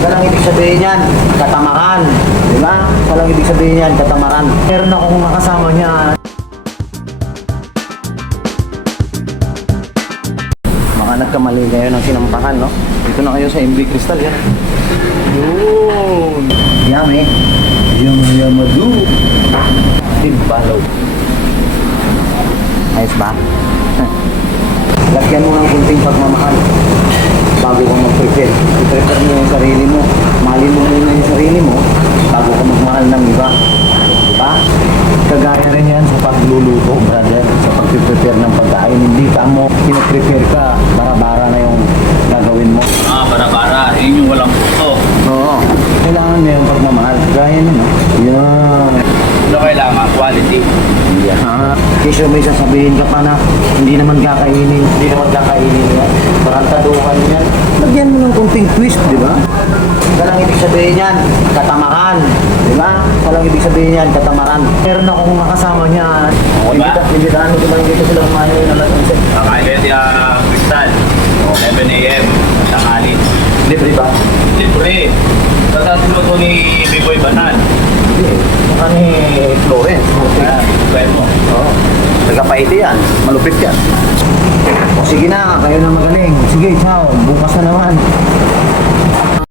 Walang ibig sabihin yan, katamaran. Di ba? Walang ibig sabihin yan, katamaran. Meron akong makasama niya. Mga nagkamali kayo ng sinampahan, no? Dito na kayo sa MB Crystal, yan. Yun! Yummy! Yamadu! Timbalaw. Ayos ba? Lagyan mo ng kunting pagmamahal bago ka mag-prepare. I-prepare mo yung sarili mo. Mahalin mo muna yung sarili mo bago ka magmahal ng iba. Diba? Kagaya rin yan sa pagluluto, brother. Sa pag-prepare ng pagkain. Hindi ka mo, pinaprepare ka, bara-bara na yung gagawin mo. Bara-bara, yun yung walang puso. Oo. Kailangan niya yung pagmamahal. Gaya nyo, no? Yan. Ano kailangan? Quality. Yeah. Kasi may sasabihin ka pa na hindi naman kakainin yan. Tarantaduhan yan. Lagyan mo ng kunting twist, di ba? Walang ibig sabihin yan, katamaran. Di ba? Walang ibig sabihin yan, katamaran. Meron akong makasama niya. Imbitahan ko lang dito sila kumain ng alatunse. Kakain kayo di Crystal. 11 a.m. Tanghali. Libre ba? Libre. Tapos luto ni Biboy Banal. Hindi. Baka ni Florence. Ayan, pwede mo. Oo. Nagkapaiti yan. Malupit yan. O sige na, kayo na magaling. Sige, ciao. Bukas na naman.